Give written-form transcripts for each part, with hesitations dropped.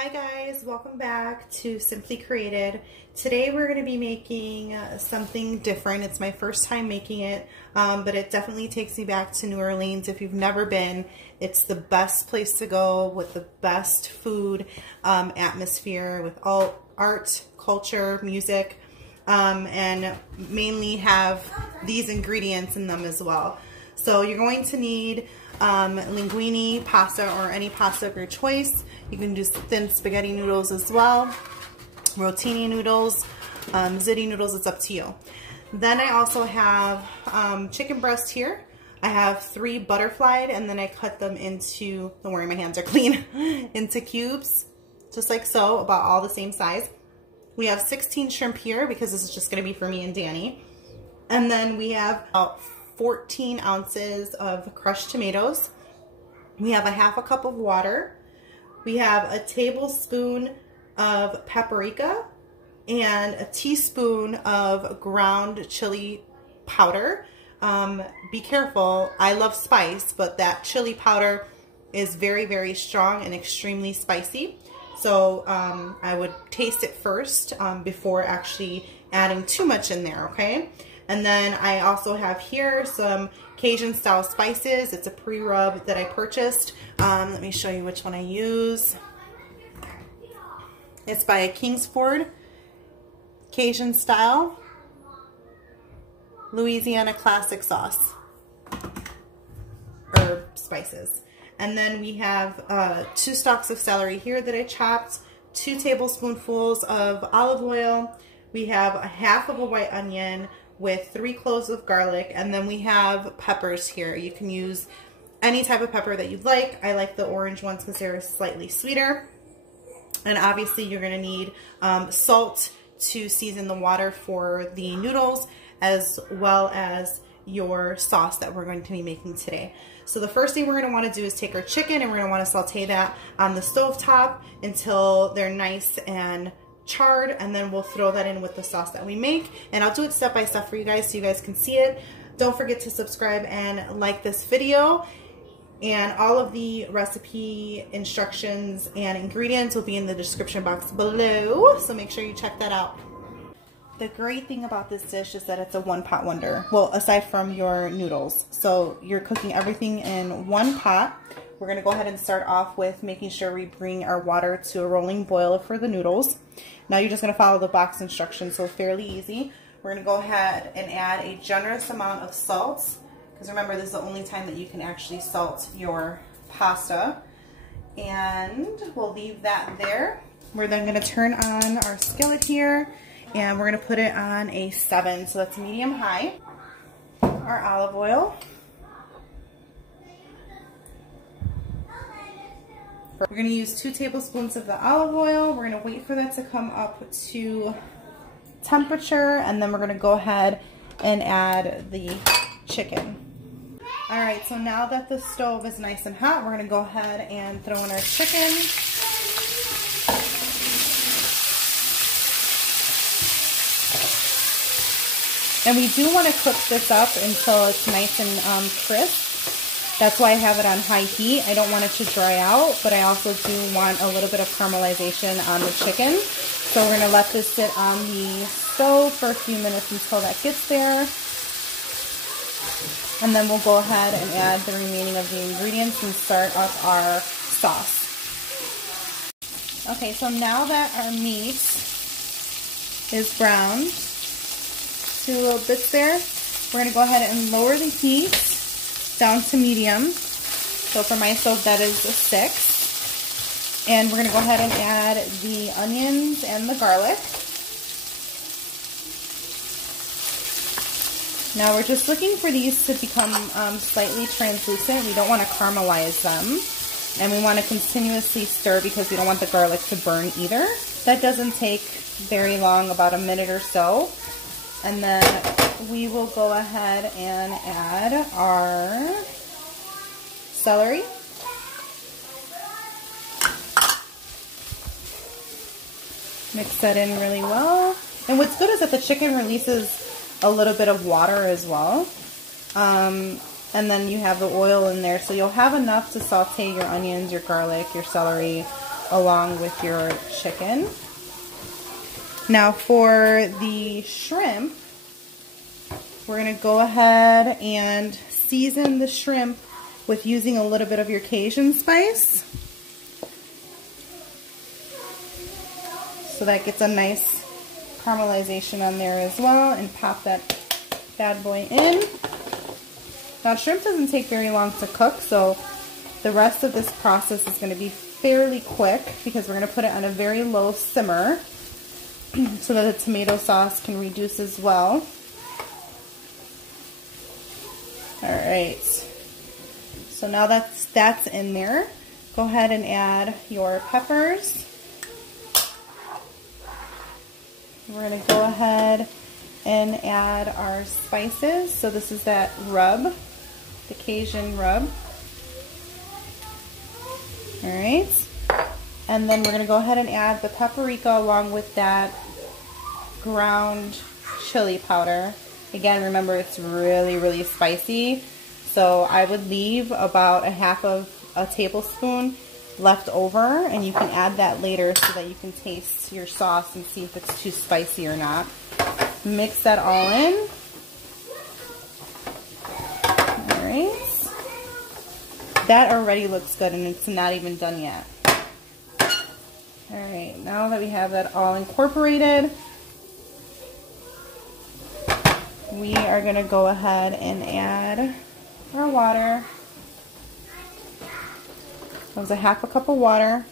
Hi guys, welcome back to Simply Created. Today we're going to be making something different. It's my first time making it, but it definitely takes me back to New Orleans. If you've never been, it's the best place to go with the best food atmosphere with all art, culture, music, and mainly have these ingredients in them as well. So you're going to need linguine pasta or any pasta of your choice. You can do thin spaghetti noodles as well, rotini noodles, ziti noodles, it's up to you. Then I also have chicken breast here. I have 3 butterflied, and then I cut them into, don't worry, my hands are clean, into cubes, just like so, about all the same size. We have 16 shrimp here because this is just gonna be for me and Danny. And then we have about 14 ounces of crushed tomatoes. We have a half a cup of water. We have a tablespoon of paprika and a teaspoon of ground chili powder. Be careful, I love spice, but that chili powder is very, very strong and extremely spicy. So I would taste it first before actually adding too much in there, okay? And then I also have here some Cajun style spices. It's a pre-rub that I purchased. Let me show you which one I use. It's by a Kingsford Cajun style Louisiana classic sauce or spices. And then we have 2 stalks of celery here that I chopped, 2 tablespoonfuls of olive oil. We have a half of a white onion with 3 cloves of garlic, and then we have peppers here. You can use any type of pepper that you'd like. I like the orange ones because they're slightly sweeter. And obviously you're gonna need salt to season the water for the noodles, as well as your sauce that we're going to be making today. So the first thing we're gonna wanna do is take our chicken and we're gonna wanna saute that on the stove top until they're nice and charred, and then we'll throw that in with the sauce that we make. And I'll do it step by step for you guys so you guys can see it. Don't forget to subscribe and like this video. And all of the recipe instructions and ingredients will be in the description box below, so make sure you check that out. The great thing about this dish is that it's a one-pot wonder. Well, aside from your noodles. So you're cooking everything in one pot. We're gonna go ahead and start off with making sure we bring our water to a rolling boil for the noodles. Now you're just gonna follow the box instructions, so fairly easy. We're gonna go ahead and add a generous amount of salt, because remember, this is the only time that you can actually salt your pasta. And we'll leave that there. We're then gonna turn on our skillet here, and we're gonna put it on a 7, so that's medium high. Our olive oil. We're going to use 2 tablespoons of the olive oil. We're going to wait for that to come up to temperature, and then we're going to go ahead and add the chicken. Alright, so now that the stove is nice and hot, we're going to go ahead and throw in our chicken. And we do want to cook this up until it's nice and crisp. That's why I have it on high heat. I don't want it to dry out, but I also do want a little bit of caramelization on the chicken. So we're gonna let this sit on the stove for a few minutes until that gets there. And then we'll go ahead and add the remaining of the ingredients and start up our sauce. Okay, so now that our meat is browned to little bits there, we're gonna go ahead and lower the heat down to medium. So for my stove, that is a 6. And we're gonna go ahead and add the onions and the garlic. Now we're just looking for these to become slightly translucent. We don't want to caramelize them. And we want to continuously stir because we don't want the garlic to burn either. That doesn't take very long, about a minute or so. And then we will go ahead and add our celery. Mix that in really well. And what's good is that the chicken releases a little bit of water as well. And then you have the oil in there, so you'll have enough to saute your onions, your garlic, your celery, along with your chicken. Now for the shrimp, we're going to go ahead and season the shrimp with using a little bit of your Cajun spice. So that gets a nice caramelization on there as well, and pop that bad boy in. Now shrimp doesn't take very long to cook, so the rest of this process is going to be fairly quick because we're going to put it on a very low simmer so that the tomato sauce can reduce as well. Alright, so now that's in there. Go ahead and add your peppers. We're going to go ahead and add our spices. So this is that rub, the Cajun rub. Alright, and then we're going to go ahead and add the paprika along with that ground chili powder. Again, remember it's really spicy, so I would leave about a half of a tablespoon left over, and you can add that later so that you can taste your sauce and see if it's too spicy or not. Mix that all in. Alright. That already looks good, and it's not even done yet. Alright, now that we have that all incorporated, we are going to go ahead and add our water. That was a half a cup of water.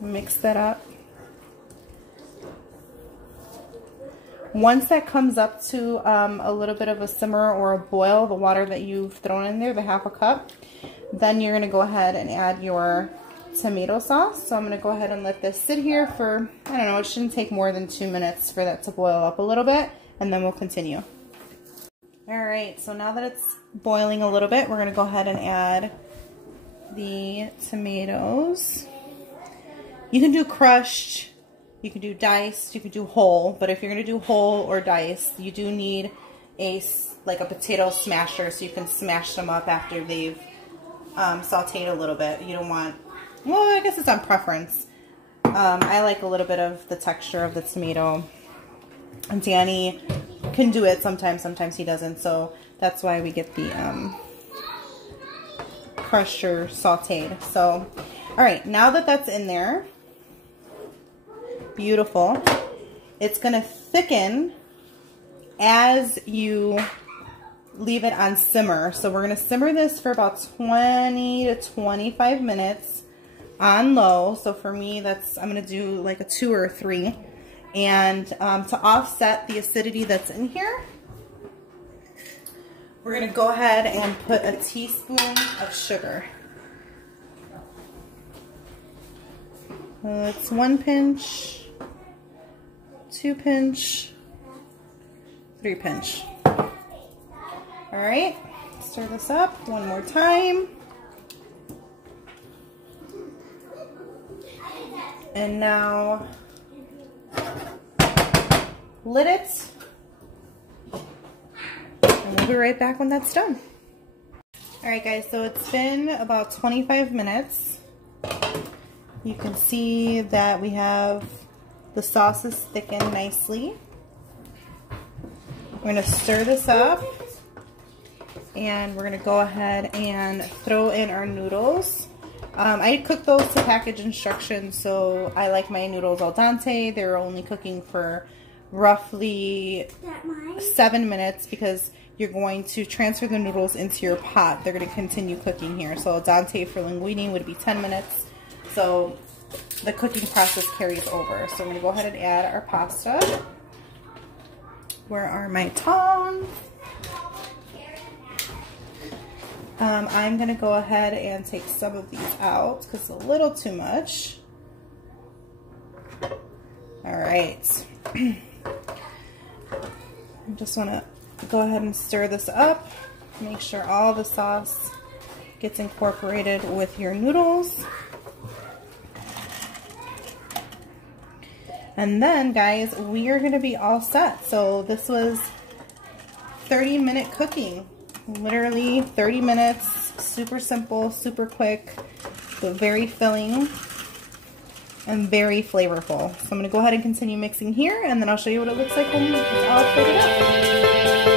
Mix that up. Once that comes up to a little bit of a simmer or a boil, the water that you've thrown in there, the half a cup, then you're going to go ahead and add your tomato sauce. So I'm going to go ahead and let this sit here for, I don't know, it shouldn't take more than 2 minutes for that to boil up a little bit, and then we'll continue. Alright, so now that it's boiling a little bit, we're going to go ahead and add the tomatoes. You can do crushed, you can do diced, you can do whole, but if you're going to do whole or diced, you do need like a potato smasher so you can smash them up after they've sauteed a little bit. You don't want, well, I guess it's on preference. I like a little bit of the texture of the tomato. And Danny can do it sometimes he doesn't. So that's why we get the crushed or sauteed. So, alright, now that that's in there, beautiful. It's going to thicken as you leave it on simmer. So we're going to simmer this for about 20 to 25 minutes on low. So for me, that's, I'm going to do like a 2 or 3. And to offset the acidity that's in here, we're going to go ahead and put a teaspoon of sugar. It's 1 pinch, 2 pinch, 3 pinch. Alright, stir this up one more time. And now lid it. And we'll be right back when that's done. Alright guys, so it's been about 25 minutes. You can see that we have the sauces thickened nicely. We're going to stir this up. And we're going to go ahead and throw in our noodles. I cooked those to package instructions, so I like my noodles al dente. They're only cooking for roughly 7 minutes because you're going to transfer the noodles into your pot. They're going to continue cooking here. So al dente for linguine would be 10 minutes. So the cooking process carries over. So I'm going to go ahead and add our pasta. Where are my tongs? I'm going to go ahead and take some of these out because it's a little too much. Alright. I just want to go ahead and stir this up. Make sure all the sauce gets incorporated with your noodles. And then, guys, we are going to be all set. So this was 30-minute cooking. Literally 30 minutes, super simple, super quick. but very filling and very flavorful. So I'm going to go ahead and continue mixing here, and then I'll show you what it looks like when it's all plated up.